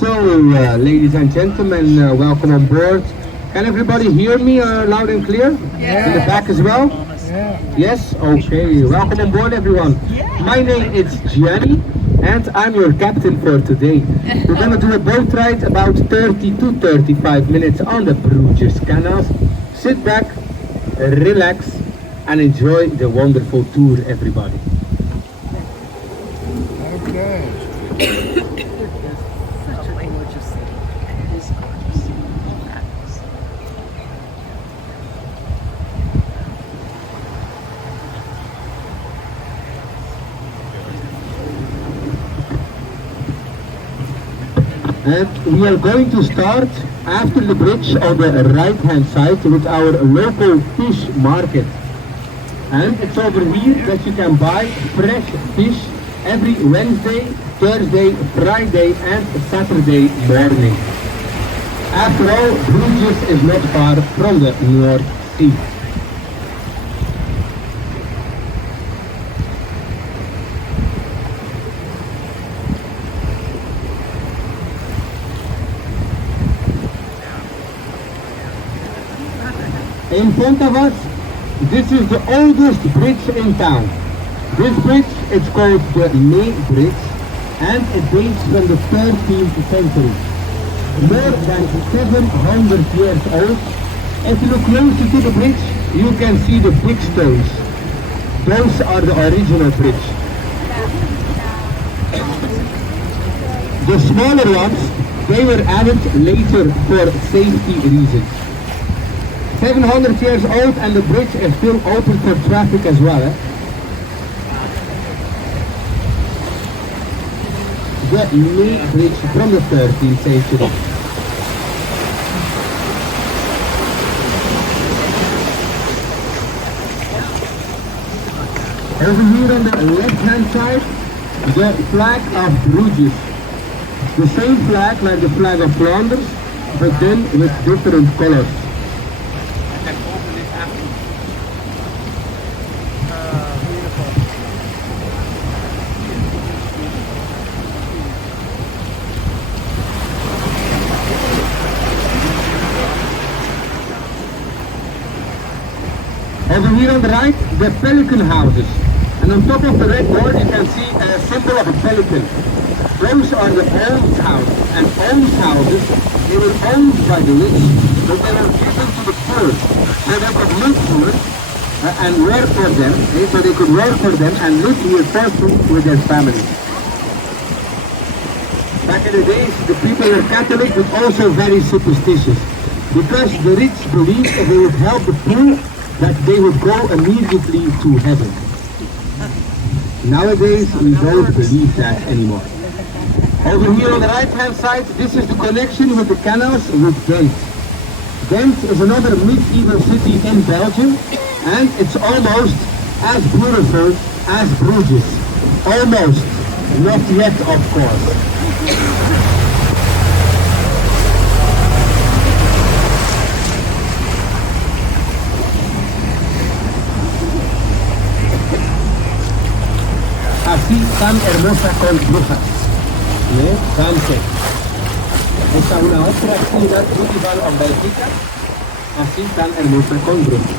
Ladies and gentlemen, welcome on board. Can everybody hear me loud and clear? Yeah. In the back as well? Yeah. Yes? Okay. Welcome on board, everyone. My name is Gianni, and I'm your captain for today. We're going to do a boat ride about 30 to 35 minutes on the Bruges Canal. Sit back, relax, and enjoy the wonderful tour, everybody. Okay. And we are going to start after the bridge on the right hand side with our local fish market. And it's over here that you can buy fresh fish every Wednesday, Thursday, Friday and Saturday morning. After all, Bruges is not far from the North Sea. In front of us, this is the oldest bridge in town. This bridge is called the May Bridge and it dates from the 13th century. More than 700 years old. If you look closer to the bridge, you can see the big stones. Those are the original bridge. The smaller ones, they were added later for safety reasons. 700 years old and the bridge is still open for traffic as well. The May Bridge from the 13th century. Over here on the left hand side, the flag of Bruges. The same flag like the flag of Flanders, but then with different colors. Over here on the right, the pelican houses. And on top of the red board you can see a symbol of a pelican. Those are the almshouses. And almshouses, they were owned by the rich, but they were given to the poor. So they could live here and work for them. So they could work for them and live here for free with their family. Back in the days, the people were Catholic but also very superstitious. Because the rich believed if they would help the poor, that they would go immediately to heaven. Nowadays, we don't believe that anymore. Over here on the right hand side, this is the connection with the canals with Ghent. Ghent is another medieval city in Belgium, and it's almost as beautiful as Bruges. Almost. Not yet, of course. Así tan hermosa con brujas. Dante. Esta es una otra actividad cultural en Bélgica. Así tan hermosa con brujas.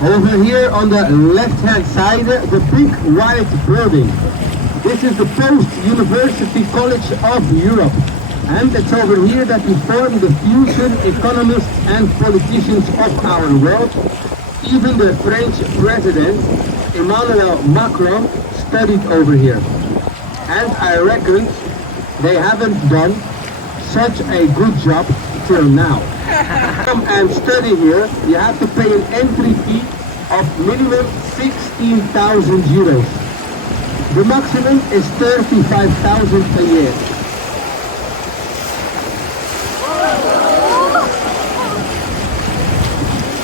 Over here on the left hand side, the big white building. This is the Post-University College of Europe. And it's over here that we form the future economists and politicians of our world. Even the French president, Emmanuel Macron, studied over here. And I reckon they haven't done such a good job till now. Come and study here, you have to pay an entry fee of minimum 16,000 euros. The maximum is 35,000 a year.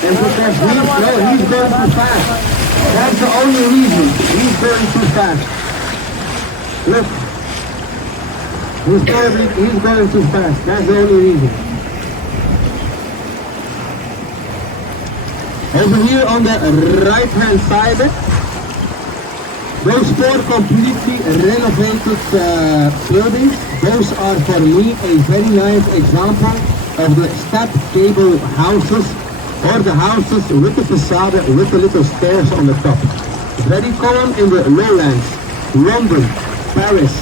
And because he's going too fast. That's the only reason. He's going too fast. Look. He's going too fast. That's the only reason. Over here on the right hand side, those four completely renovated buildings, those are for me a very nice example of the step gable houses, or the houses with the facade with the little stairs on the top. Very common in the lowlands, London, Paris,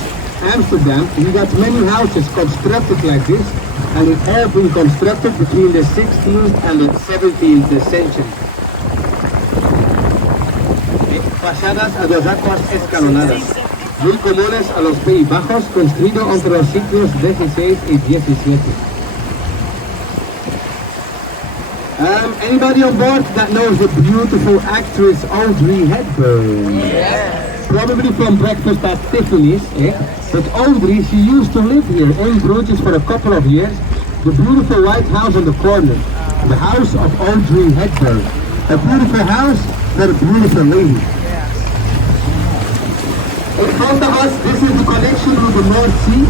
Amsterdam. We got many houses constructed like this, and it all been constructed between the 16th and the 17th century. Fachadas a dos aguas escalonadas, muy comunes a los Países Bajos, construido entre los siglos XVI y XVII. Anybody on board that knows the beautiful actress Audrey Hepburn? Yes. Probably from Breakfast at Tiffany's, eh? But Audrey, she used to live here in Bruges for a couple of years. The beautiful white house on the corner. The house of Audrey Hepburn. A beautiful house for a beautiful lady. In front of us, this is the connection with the North Sea.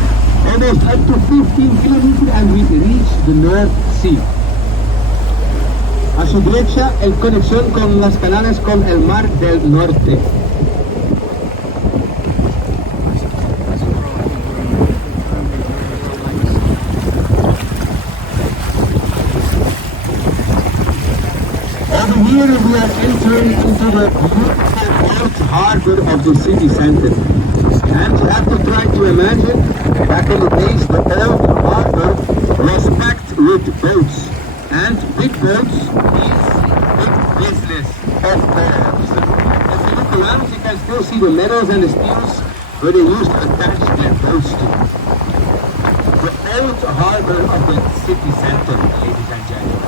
Almost up to 15 kilometers and we reach the North Sea. A su derecha, el conexión con las canales con el Mar del Norte. Over here we are entering into the beautiful old harbor of the city center. And you have to try to imagine, back in the days, the old harbor was packed with boats. And big boats means big business, of course. If you look around, you can still see the metals and the steels where they used to attach their boats to. The old harbor of the city center, ladies and gentlemen.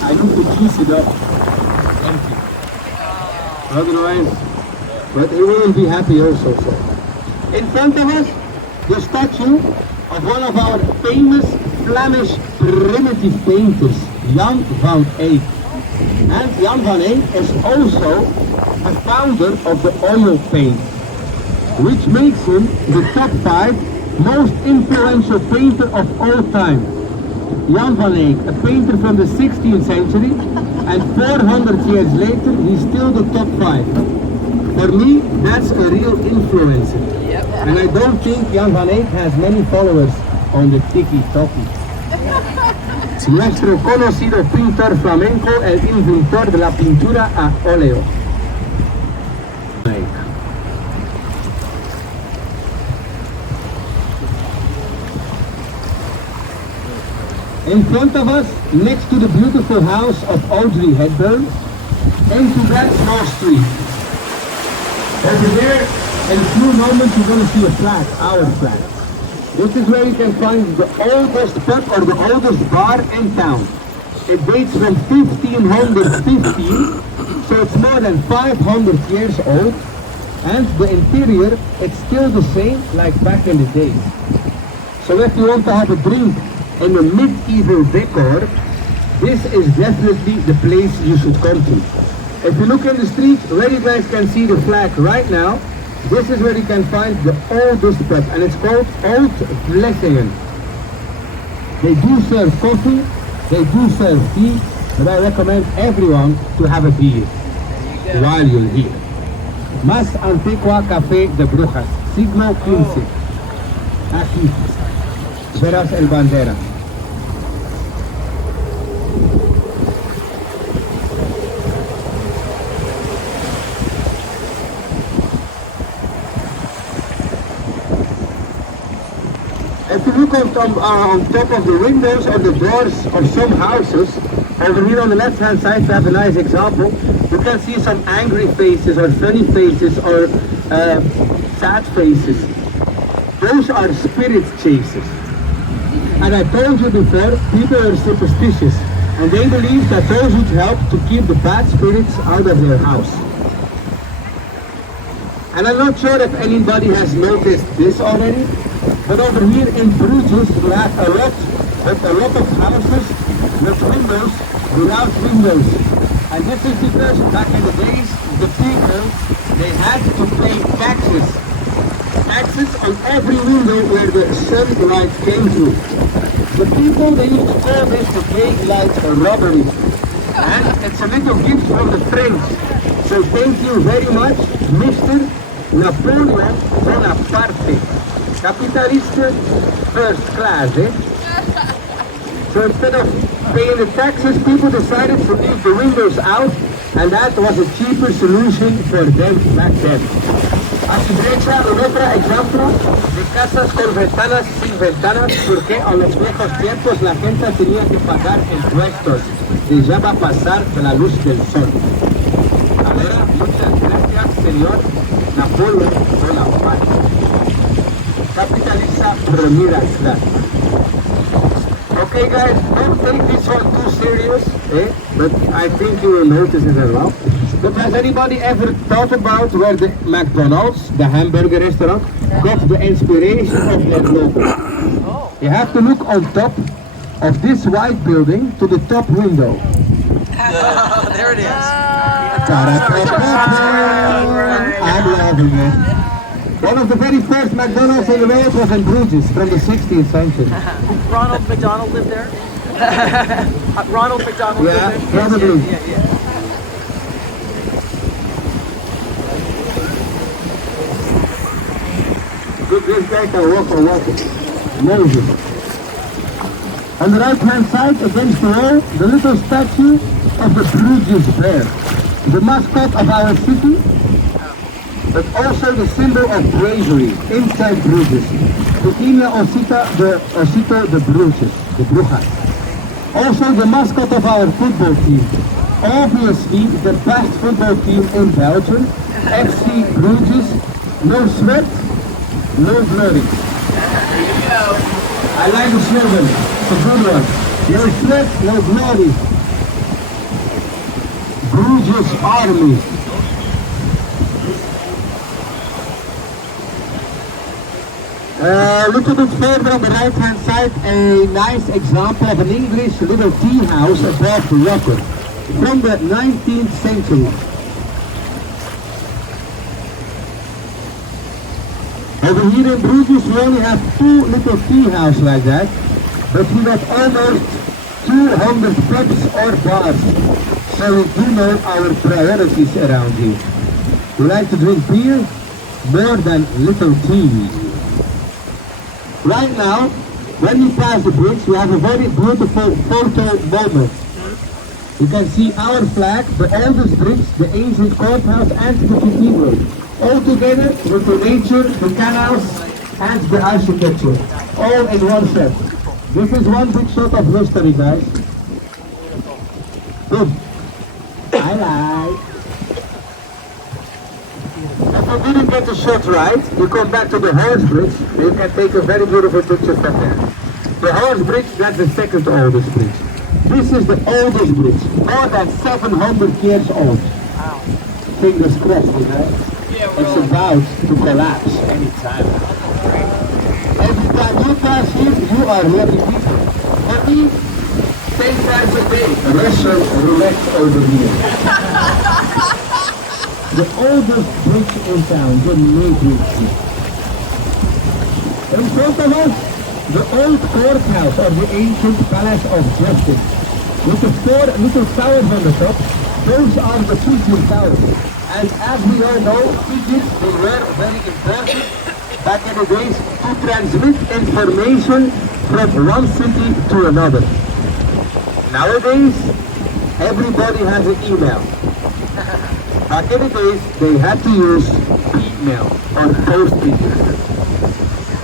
I need to juice it up. Empty. Otherwise, but he wouldn't be happy also. So. In front of us, the statue of one of our famous Flemish primitive painters, Jan van Eyck. And Jan van Eyck is also a founder of the oil paint, which makes him the top 5 most influential painter of all time. Jan van Eyck, a painter from the 16th century, and 400 years later, he's still the top 5. For me, that's a real influencer. Yep. And I don't think Jan van Eyck has many followers on the tiki-toki. Nuestro conocido pintor flamenco, el inventor de la pintura a óleo. In front of us, next to the beautiful house of Audrey Hepburn, into that small street. Over there, in a few moments, you're going to see a flat, our flat. This is where you can find the oldest pub or the oldest bar in town. It dates from 1515, so it's more than 500 years old. And the interior, it's still the same like back in the days. So if you want to have a drink in the medieval decor, this is definitely the place you should come to. If you look in the street, where you guys can see the flag right now, this is where you can find the oldest pub, and it's called Old Vlissingen. They do serve coffee, they do serve tea, but I recommend everyone to have a beer while you're here. Más Antigua Café de Brujas, siglo 15. Aquí, verás el bandera. If you look on top of the windows or the doors of some houses, over here on the left hand side we have a nice example. You can see some angry faces or funny faces or sad faces. Those are spirit chasers. And I told you before, people are superstitious and they believe that those would help to keep the bad spirits out of their house. And I'm not sure if anybody has noticed this already, but over here in Bruges we have a lot of houses with windows without windows. And this is because back in the days, the people, they had to pay taxes. Taxes on every window where the sunlight came through. The people, they used to call this the daylight robbery. And it's a little gift from the French. So thank you very much, Mr. Napoleon Bonaparte. Capitalist first class, eh? So instead of paying the taxes, people decided to leave the windows out, and that was a cheaper solution for them back then. A su derecha, un otro ejemplo de casas con ventanas sin ventanas, porque en los viejos tiempos la gente tenía que pagar impuestos y ya va a pasar de la luz del sol. Ahora, muchas gracias, señor Napoleón Bonaparte. Capitalista primera clase. Okay guys, don't take this one too serious, but I think you will notice it as well. But has anybody ever thought about where the McDonald's, the hamburger restaurant, got the inspiration of their logo? You have to look on top of this white building to the top window. There it is. I'm loving it. One of the very first McDonald's in the world was in Bruges from the 16th century. Ronald McDonald lived there? Ronald McDonald lived there? Yeah, probably. Yeah. This guy can walk. Amazing. On the right hand side against the wall, the little statue of the Bruges bear. The mascot of our city, but also the symbol of bravery inside Bruges. Pequeña Osito de Bruges, the Brujas. Also the mascot of our football team. Obviously the best football team in Belgium, FC Bruges. No sweat, no glory. I like the slogan, it's a good one. No sweat, no glory. Bruges Army. A little bit further on the right hand side, a nice example of an English little tea house above the water from the 19th century. Over here in Bruges we only have two little tea houses like that, but we have almost 200 pubs or bars, so we do know our priorities around here. We like to drink beer more than little tea. Right now, when we pass the bridge, we have a very beautiful photo moment. You can see our flag, the oldest bridge, the ancient courthouse, and the cathedral. All together with the nature, the canals, and the architecture. All in one shot. This is one big shot of history, guys. Good. I like. If you didn't get the shot right, you come back to the horse bridge, and you can take a very beautiful picture from there. The horse bridge, that's the second oldest bridge. This is the oldest bridge, more than 700 years old. Wow. Fingers crossed, you know? It's about to collapse anytime. Every time you pass here, you are lucky people. For me, 10 times a day, Russian roulette over here. The oldest bridge in town, the Bruges. In front of us, the old courthouse of the ancient Palace of Justice. With the 4 little towers on the top, those are the Viking towers. And as we all know, Vikings, they were very important back in the days to transmit information from one city to another. Nowadays, everybody has an email. Back in the days, they had to use email or post-it.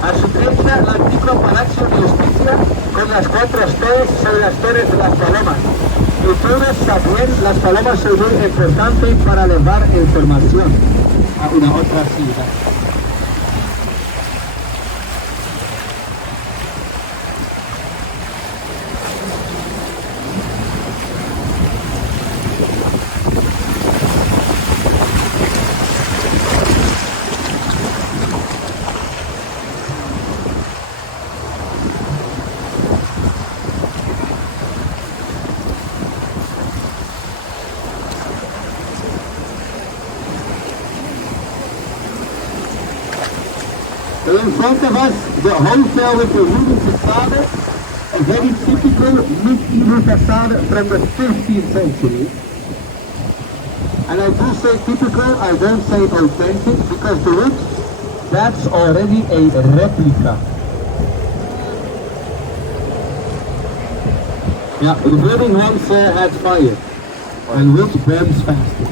A su derecha, el antiguo Palacio de Justicia con las 4 torres sobre las torres de las palomas. Y todos sabían, las palomas son muy importantes para llevar información a una otra ciudad. In front of us, the hotel with the wooden facade, a very typical medieval facade from the 15th century. And I do say typical, I don't say authentic, because the wood, that's already a replica. Yeah, the building once had fire, and wood burns faster.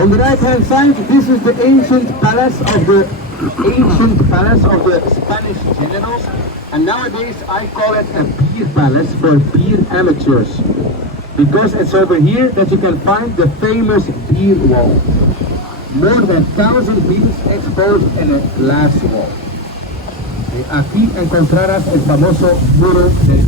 On the right hand side, this is the ancient palace of the Spanish generals, and nowadays I call it a beer palace for beer amateurs, because it's over here that you can find the famous beer wall. More than 1,000 beers exposed in a glass wall. Y aquí encontrarás el famoso muro de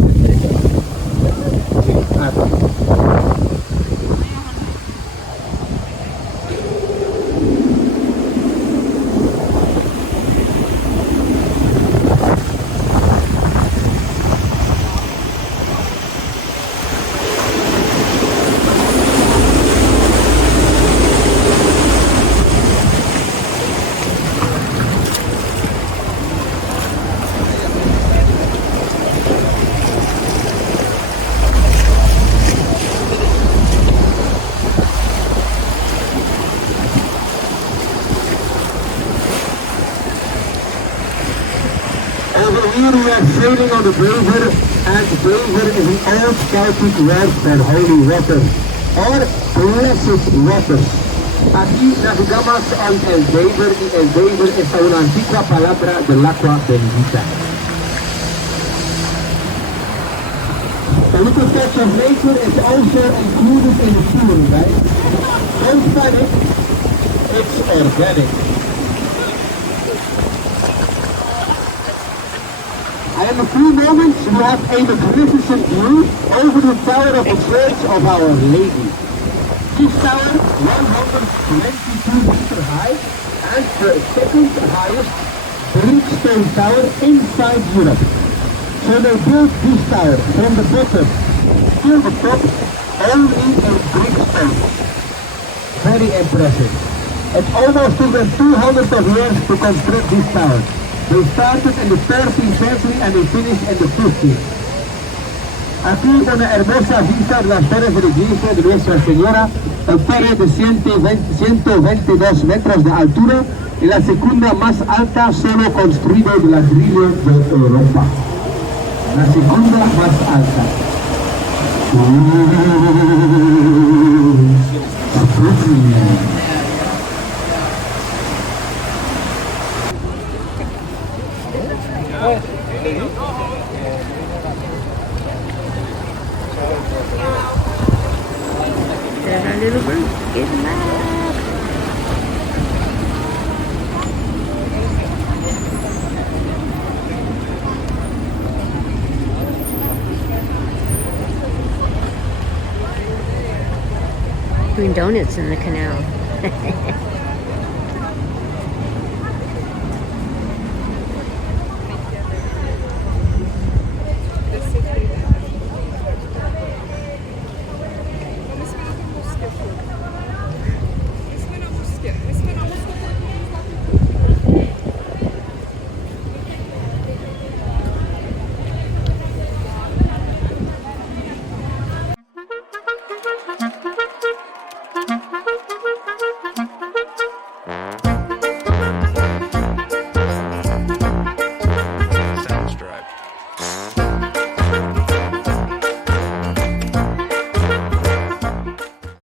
Over here we are sailing on the Braver, and the Braver is an old Celtic word for holy water, or blessed water. Aquí navegamos on el Braver, y el Braver es una antigua palabra del agua bendita. A little touch of nature is also included in the tour, guys. Don't panic, it's organic. And in a few moments we have a magnificent view over the tower of the Church of Our Lady. This tower, 122 meters high, and the second highest brick stone tower inside Europe. So they built this tower from the bottom till the top only in brick stone. Very impressive. It almost took them 200 years to construct this tower. They started in the 13th century and they finished in the 15th. Aquí una hermosa vista de las torres de la iglesia de Nuestra Señora, el torre de 122 metros de altura y la segunda más alta solo construida de ladrillo de Europa. La segunda más alta. There's our little group getting out. Doing donuts in the canal.